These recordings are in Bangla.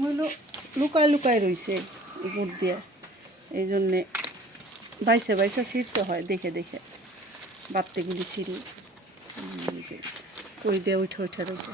হইল লুকায় লুকায় রইছে উপর দিয়ে। এই জন্যে বাইসে বাইসা ছিঁড়তে হয়, দেখে দেখে। বাত্তিগুলি ছিঁড়ি। যে কই দিয়ে উঠে উঠে রয়েছে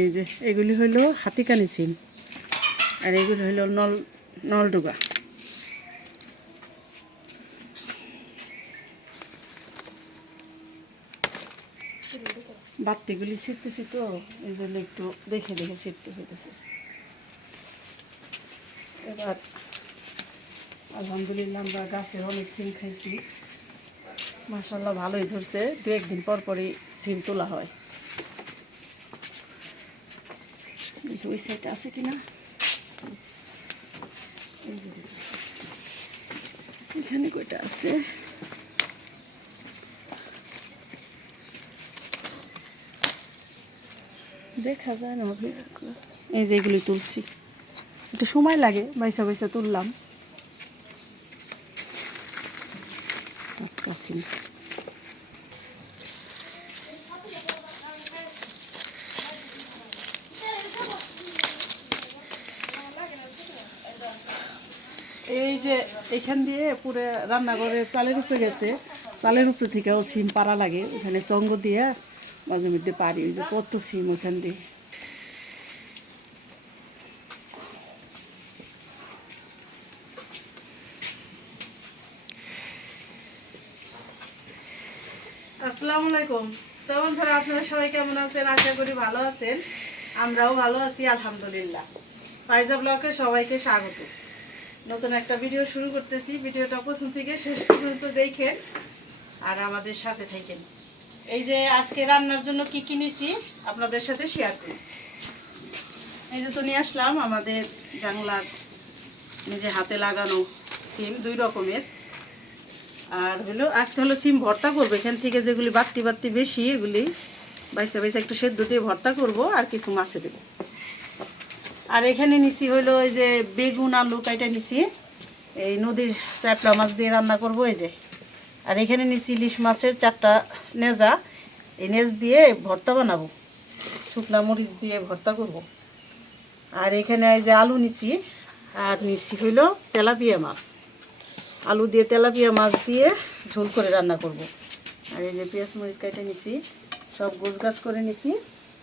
এই যে, এগুলি হইল হাতিকানি সিম আর এগুলি হইল নল, নলডুগা। বাত্তিগুলি ছিটতেছি তো এই জন্য একটু দেখে দেখে ছিটতে হইতেছে। এবার, আলহামদুলিল্লাহ আমরা গাছের অনেক সিম খাইছি। মাসাল্লাহ ভালোই ধরছে। দু একদিন পর পরই সিম তোলা হয়। দেখি ওই সাইডে আছে কিনা। এখানে কয়টা আছে? দেখা যায় না এই যে এগুলি তুলছি। একটু সময় লাগে, বাইসা বাইসা তুললাম টাটকা সিম। এই যে এখান দিয়ে পুরো রান্নাঘরে চালের উপরে গেছে। চালের উপরে থেকেও সিম পাড়া লাগে, ওখানে চঙ্গ দিয়ে মাঝে মধ্যে পারি ওই যে কত সিম ওখান দিয়ে। আসসালামু আলাইকুম। তো বন্ধুরা, আপনারা সবাই কেমন আছেন? আশা করি ভালো আছেন। আমরাও ভালো আছি, আলহামদুলিল্লাহ। ফাইজা ব্লকে সবাইকে স্বাগত। নতুন একটা ভিডিও শুরু করতেছি। ভিডিওটা প্রথম থেকে শেষ পর্যন্ত দেখেন আর আমাদের সাথে থাকেন। এই যে আজকে রান্নার জন্য কি কিনেছি আপনাদের সাথে শেয়ার করি। এই যে তো নিয়ে আসলাম আমাদের জাংলার নিজে হাতে লাগানো সিম, দুই রকমের। আর হলো, আজকে হলো সিম ভর্তা করব। এখান থেকে যেগুলি বাড়তি বাড়তি বেশি, এগুলি বাইসা বাইসা একটু সেদ্ধ দিয়ে ভর্তা করব আর কিছু মাছে দেবো। আর এখানে নিছি হইল ওই যে বেগুন আলু কাইটা নিছি। এই নদীর চ্যাপলা মাছ দিয়ে রান্না করব এই যে। আর এখানে নিছি ইলিশ মাছের চারটা নেজা। এই নেজ দিয়ে ভর্তা বানাবো। শুকনা মরিচ দিয়ে ভর্তা করব। আর এখানে এই যে আলু নিছি। আর নিছি হইল তেলাপিয়া মাছ। আলু দিয়ে তেলাপিয়া মাছ দিয়ে ঝোল করে রান্না করব। আর এই যে পেঁয়াজ মরিচ কাইটা নিছি। সব গোছ গাছ করে নিছি।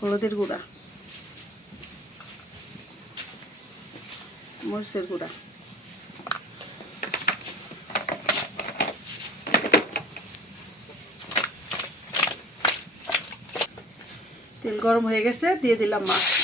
হলুদের গুঁড়া। মরিচের গুঁড়া। তেল গরম হয়ে গেছে দিয়ে দিলাম মাছ।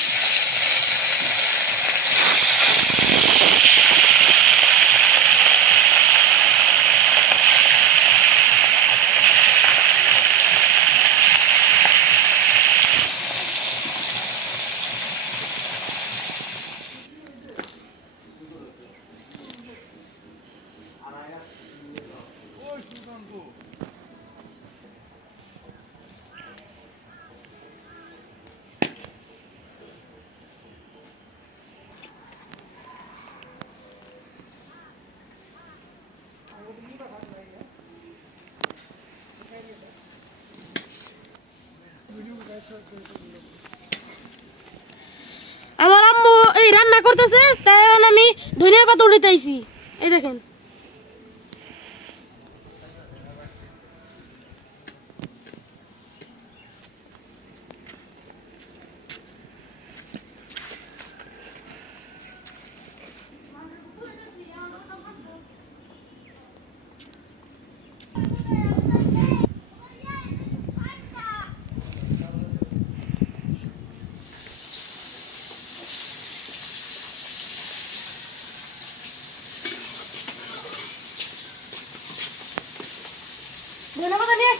আমার আম্মু এই রান্না করতেছে তাই আমি ধনিয়া পাতা উঠাইতে আইছি এই দেখেন।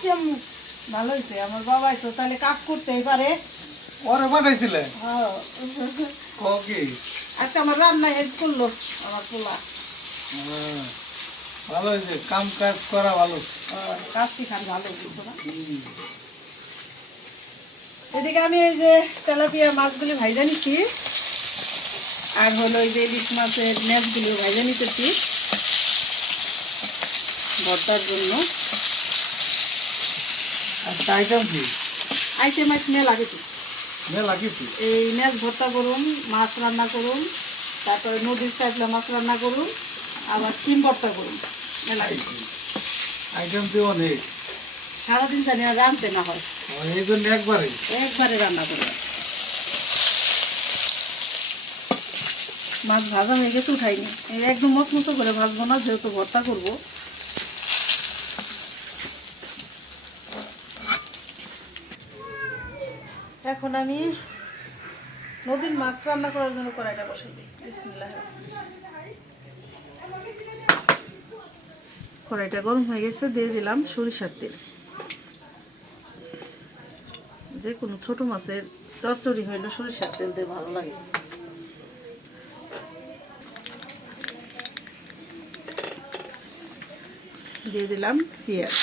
খাইছি আম্মু ভালো হয়েছে আমার বাবাই তো তাহলে কাজ করতেই পারে ওরে পাঠাইছিলে হ্যাঁ। ও কি? আজকে আমার রান্না হেল্প করল আমার পোলা। হ্যাঁ, ভালো হয়েছে কাম কাজ করা ভালো। আহ, কাজটি ভালো এদিকে আমি এই যে তেলাপিয়া মাছগুলি ভাইজা নিচ্ছি আর হলো এই যে ইলিশ মাছের নেটগুলি ভাইজা নিতেছি। ভর্তার জন্য। একটা আইটেম কি? আইটেম আইট মেলা লাগেছে মেলা কিছু এই মাছ ভর্তা করুন মাছ রান্না করুন তারপরে নদীর সাইডলে মাছ রান্না করুন আবার সিম ভর্তা করুন মেলা কিছু আইটেম তো অনেক। সারাদিন জানি আর রাঁধতে না হয়। এই জন্য একবারে? একবারে রান্না করে মাছ ভাজা হয়ে গেছে উঠাইনি। একদম মচমচো করে ভাজবো না যেহেতু ভর্তা করব। এখন আমি নদীর মাছ রান্না করার জন্য কড়াইটা বসাই দিই। বিসমিল্লাহ। কড়াইটা গরম হয়ে গেছে, দিয়ে দিলাম সরিষার তেল। যে কোনো ছোট মাছের চচ্চড়ি হইলে সরিষার তেল দিয়ে ভালো লাগে। দিয়ে দিলাম পেঁয়াজ।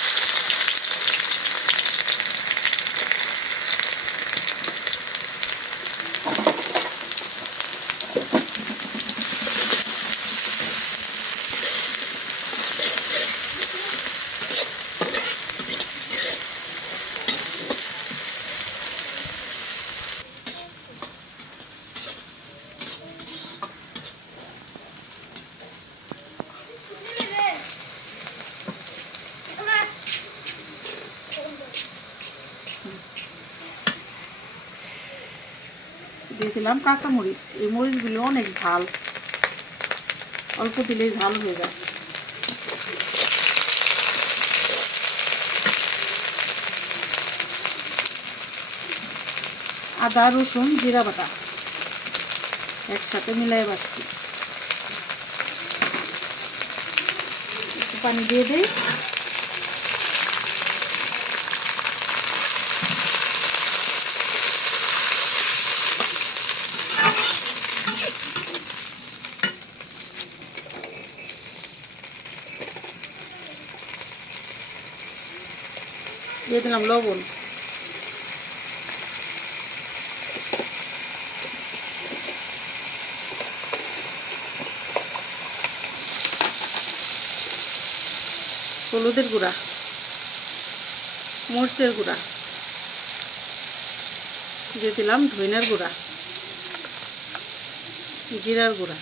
দিলাম কাঁচা মরিচ। এই মরিচগুলো অনেক ঝাল। অল্প দিলেই ঝাল হয়ে যায়। আদা, রসুন, জিরা বাটা একসাথে মিলাই বাড়ছি পানি দিয়ে দিই। দিয়ে দিলাম লবণ। হলুদের গুঁড়া মরিচের গুঁড়া দিয়ে দিলাম ধইনার গুঁড়া জিরার গুঁড়া।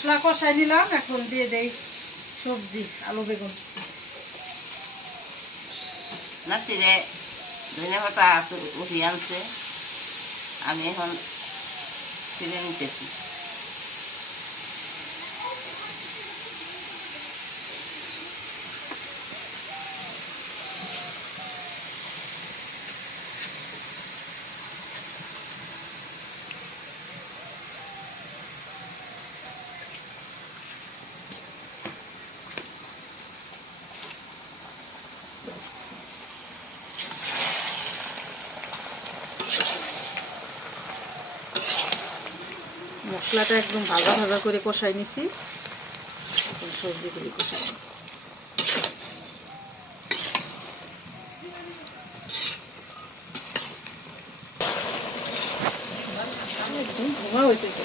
মশলা কষাই নিলাম এখন দিয়ে দেই সবজি আলু বেগুন। আমি এখন নিতেছি। মশলাটা একদম ভাজা ভাজা করে কষাই নিছি। এখন সবজিগুলি কষাই হইতেছে।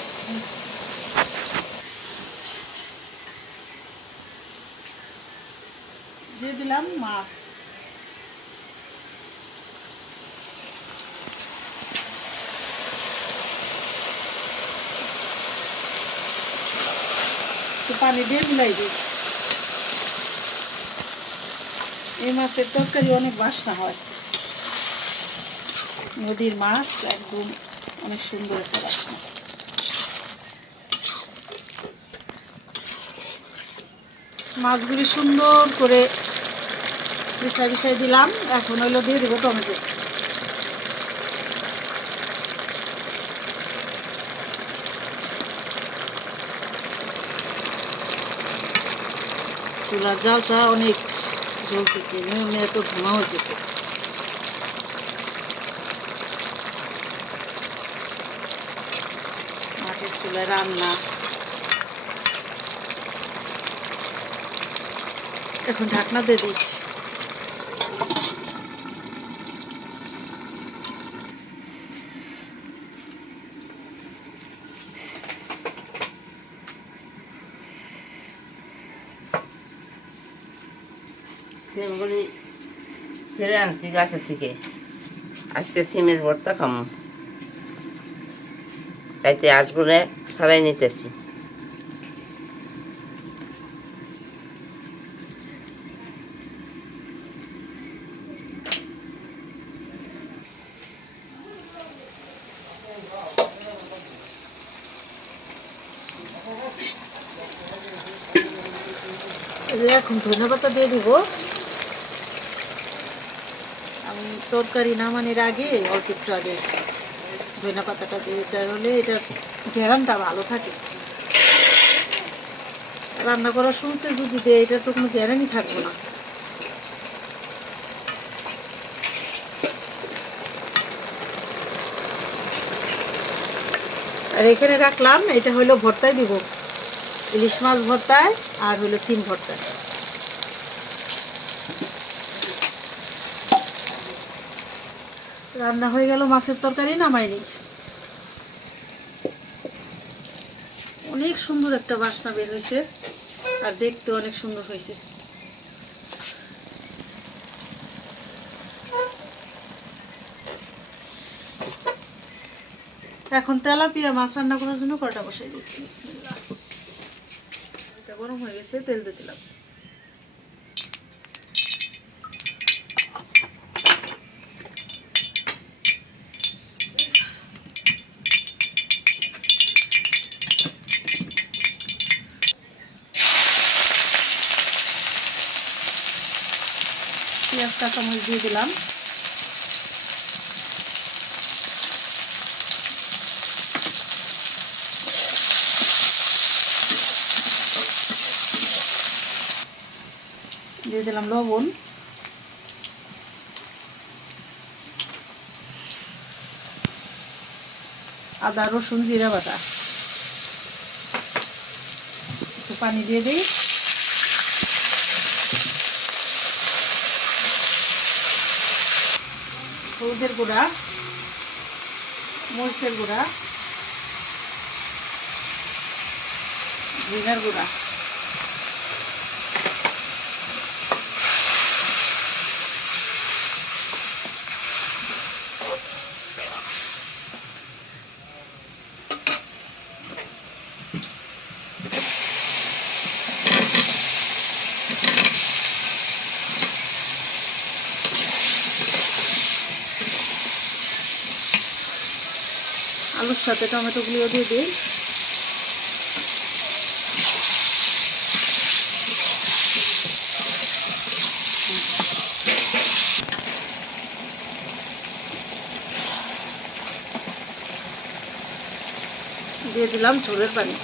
দিয়ে দিলাম মাছ। পানি দিয়ে মিলাই দিই। এই মাছের তরকারি অনেক বাসনা হয়। নদীর মাছ একদম অনেক সুন্দর একটা বাসনা। মাছগুলি সুন্দর করে বিষয় বিষয় দিলাম। এখন হইল দিয়ে দিব টমেটো। চুলার জালটা অনেক জ্বলতেছে এত ধোঁয়া হইতেছে। মাটির চুলায় রান্না। এখন ঢাকনা দিয়ে দিই। ছেড়ে আনছি গাছের থেকে। আজকে সিমের ভর্তা খামো। তাইতে আটগুলো ছাড়াই নিতেছি। এখন ধনে পাতা দিয়ে দিব। আমি তরকারি নামানোর আগে অল্প একটু আগে ধনে পাতাটা দিয়ে এটা হলে এটা ঘেরানটা ভালো থাকে। রান্না করার শুরুতে যদি দেয় এটা তো কোনো গ্যারানি থাকবে না। আর এখানে রাখলাম, এটা হলো ভর্তায় দিব। ইলিশ মাছ ভর্তায় আর হলো সিম ভর্তায়। রান্না হয়ে গেল, মাছের তরকারি নামাইনি। অনেক সুন্দর একটা বাসনা বের হয়েছে, আর দেখতে অনেক সুন্দর হয়েছে। এখন তেলাপিয়া মাছ রান্না করার জন্য কটা বসাই দিচ্ছি। গরম হয়ে গেছে, তেল দিয়ে দিলাম। পেঁয়াজ কাঁচামরিচ দিয়ে দিলাম। দিয়ে দিলাম লবণ। আদা, রসুন, জিরা বাটা। একটু পানি দিয়ে দিই। হলুদের গুঁড়া মরিচের গুঁড়া জিরার গুঁড়া। সাথে টমেটোগুলিও দিয়ে দিন দিয়ে দিলাম ঝোলের পানি।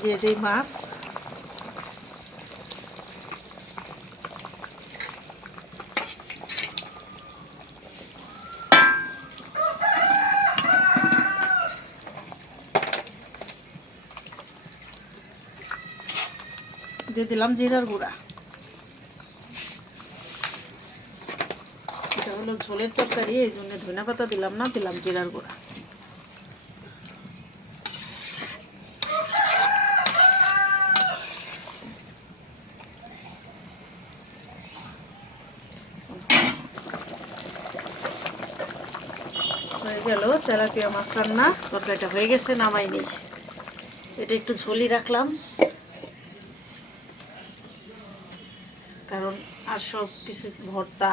দিয়ে দিই মাছ। দিয়ে দিলাম জিরার গুঁড়া। এটা হলো ঝোলের তরকারি, এই জন্য ধনে পাতা দিলাম না, দিলাম জিরার গুঁড়া হয়ে গেল তেলাপিয়া মাছ রান্না, তরকারিটা হয়ে গেছে, নামাই নেই। এটা একটু ঝোলি রাখলাম। কারণ আর সব কিছু, ভর্তা,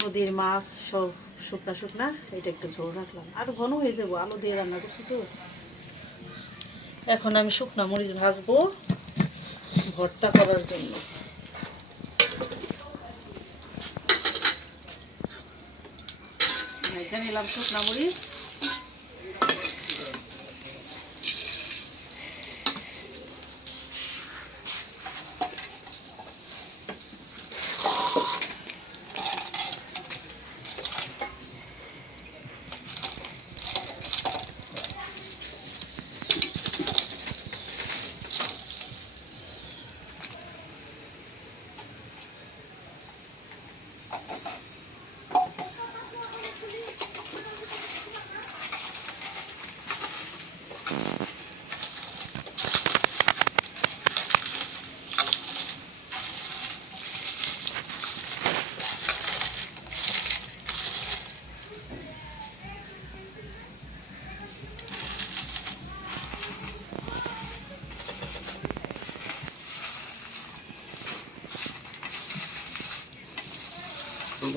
নদীর মাছ, সব শুকনা শুকনা, এটা একটু ঝোল রাখলাম। আর ঘন হয়ে যাব, আলু দিয়ে রান্না করছি তো। এখন আমি শুকনা মরিচ ভাজবো ভর্তা করার জন্য ভেজে নিলাম শুকনা মরিচ।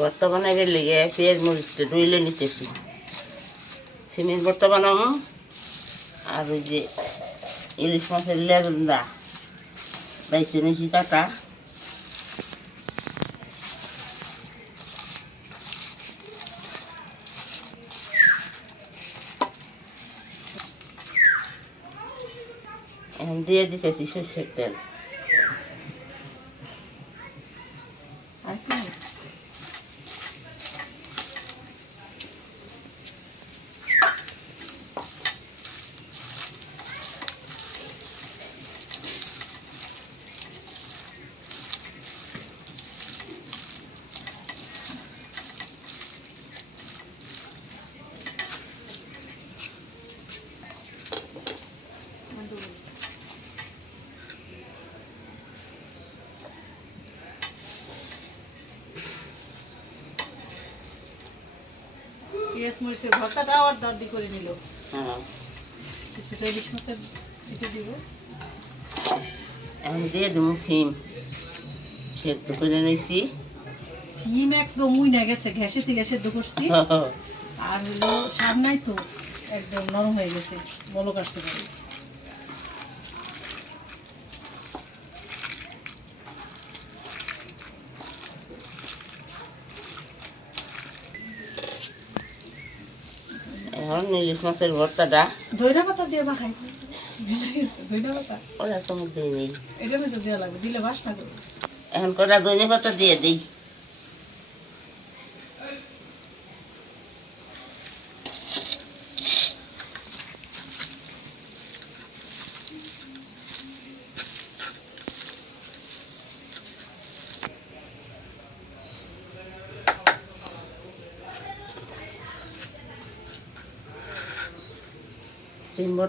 ভর্তা বানাইবার লেগে পেঁয়াজ মরিচটা ডইলে নিতেছি। সিমের ভর্তা বানাবো আর ওই যে ইলিশ মাছের লেজা বাইছে নিছি কাটা এখন দিয়ে দিতেছি সর্ষের তেল। পেঁয়াজ মরিচের ভর্তাটা আর দর্দি করে নিল। হ্যাঁ। কিছুটা ইলিশ মাছের দিতে দিব। এখন দিয়ে দেবো সিম। সেদ্ধ করে নিয়েছি সিম একদম উইনা গেছে ঘ্যাসে থেকে সেদ্ধ করছি আর হলো সার নাই তো একদম নরম হয়ে গেছে বলক আসতে পারে এখন ইলিশ মাছের ভর্তাটা। দইনা পাতা দিয়ে মাখাই দইনা পাতা ওরা তো মধ্যে নেই। এটা মধ্যে দেওয়া লাগবে দিলে বাসনা করবে। এখন কটা ধনে পাতা দিয়ে দিই?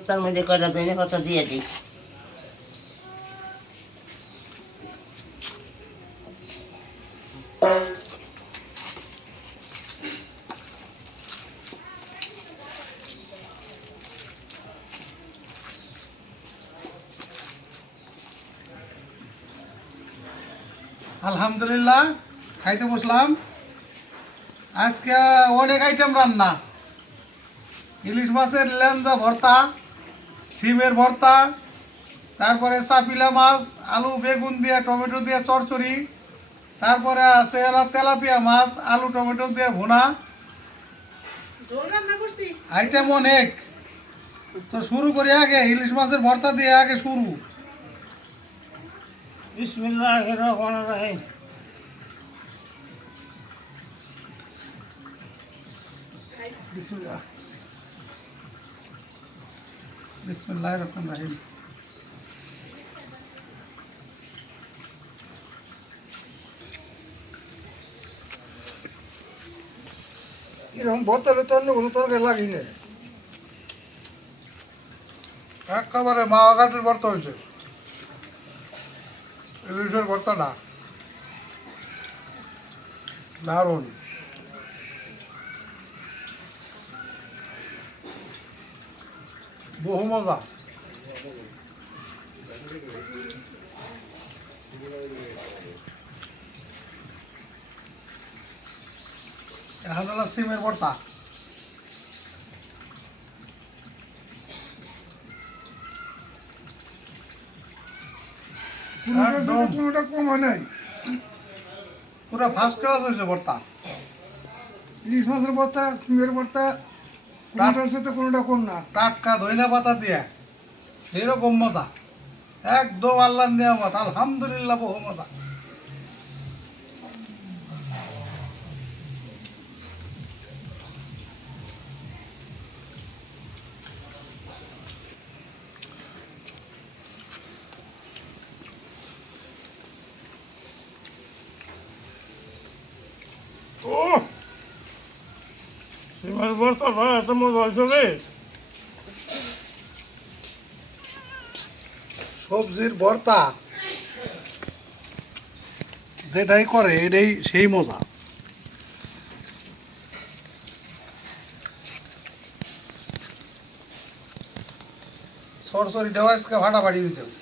ভর্তার মধ্যে কটা ধনে পাতা দিয়ে দিই? আলহামদুলিল্লাহ, খাইতে বসলাম। আজকে অনেক আইটেম রান্না। ইলিশ মাছের লেঞ্জা ভর্তা সিমের ভর্তা তারপরে চাপিলা মাছ আলু বেগুন দিয়ে টমেটো দিয়ে চড়চড়ি তারপরে আছে এলা তেলাপিয়া মাছ আলু টমেটো দিয়ে ভুনা। আইটেম অনেক। তো শুরু করি আগে ইলিশ মাছের ভর্তা দিয়ে আগে শুরু। বিসমিল্লাহ রহমান রাহিম। বিসমিল্লাহ। বিসমিল্লাহ রহমান রাহিম এরকম ভর্তা তো অন্য কোনো তরকারি লাগি না। একেবারে মাওয়া কাঠের ভর্তা হয়েছে। ইলিশের ভর্তাটা দারুণ। বহু মজা এখন হলো সিমের ভর্তা কোনোটা কম হয় নাই। পুরা ফার্স্ট ক্লাস হয়েছে ভর্তা ইলিশ মাছের ভর্তা সিমের ভর্তা সাথে কোন না? টাটকা ধইলা পাতা মজা। একদম আল্লাহ নিয়ামত আলহামদুলিল্লাহ বহু মজা। সিমের ভর্তা ভাই, এত মজা হয়েছে রে। সবজির ভর্তা যেটাই করে, এটাই সেই মজা। সরসরি দেওয়া আজকে ফাটাফাটি হয়েছে।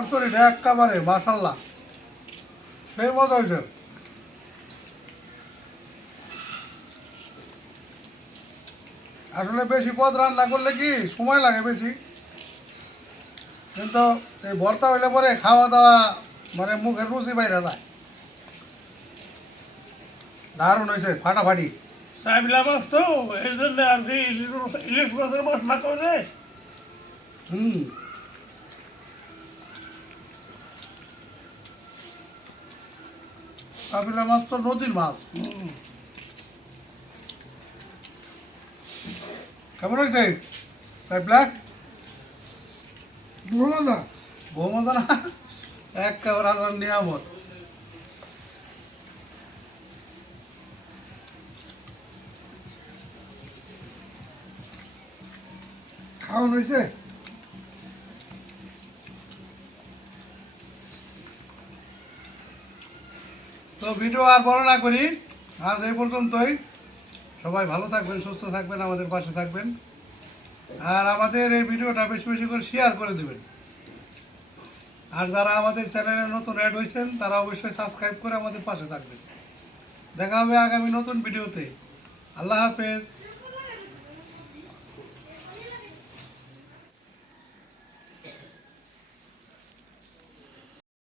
সরসরিটা একেবারে মাসাল্লাহ সেই মজা হয়েছে আসলে বেশি পদ রান্না করলে কি সময় লাগে বেশি? কিন্তু এই ভর্তা হইলে পরে খাওয়া দাওয়া মানে মুখের রুচি বাইরে যায়। দারুণ হয়েছে ফাটাফাটি। সাহেবলা মাছ তো এই জন্য আর কি ইলিশ- ইলিশ মাছের মাছ না করে হুম। কাপিলা মাছ তো নদীর মাছ। কেমন হয়েছে? সাইপ্লা বলো না। বহু মজা না? একেবারে আল্লাহর নিয়ামত। খাওয়ানো হয়েছে? তো ভিডিও আর বড় না করি। আজ এই পর্যন্তই। সবাই ভালো থাকবেন, সুস্থ থাকবেন, আমাদের পাশে থাকবেন। আর আমাদের এই ভিডিওটা বেশি বেশি করে শেয়ার করে দেবেন। আর যারা আমাদের চ্যানেলে নতুন অ্যাড হয়েছেন, তারা অবশ্যই সাবস্ক্রাইব করে আমাদের পাশে থাকবেন। দেখা হবে আগামী নতুন ভিডিওতে। আল্লাহ হাফেজ।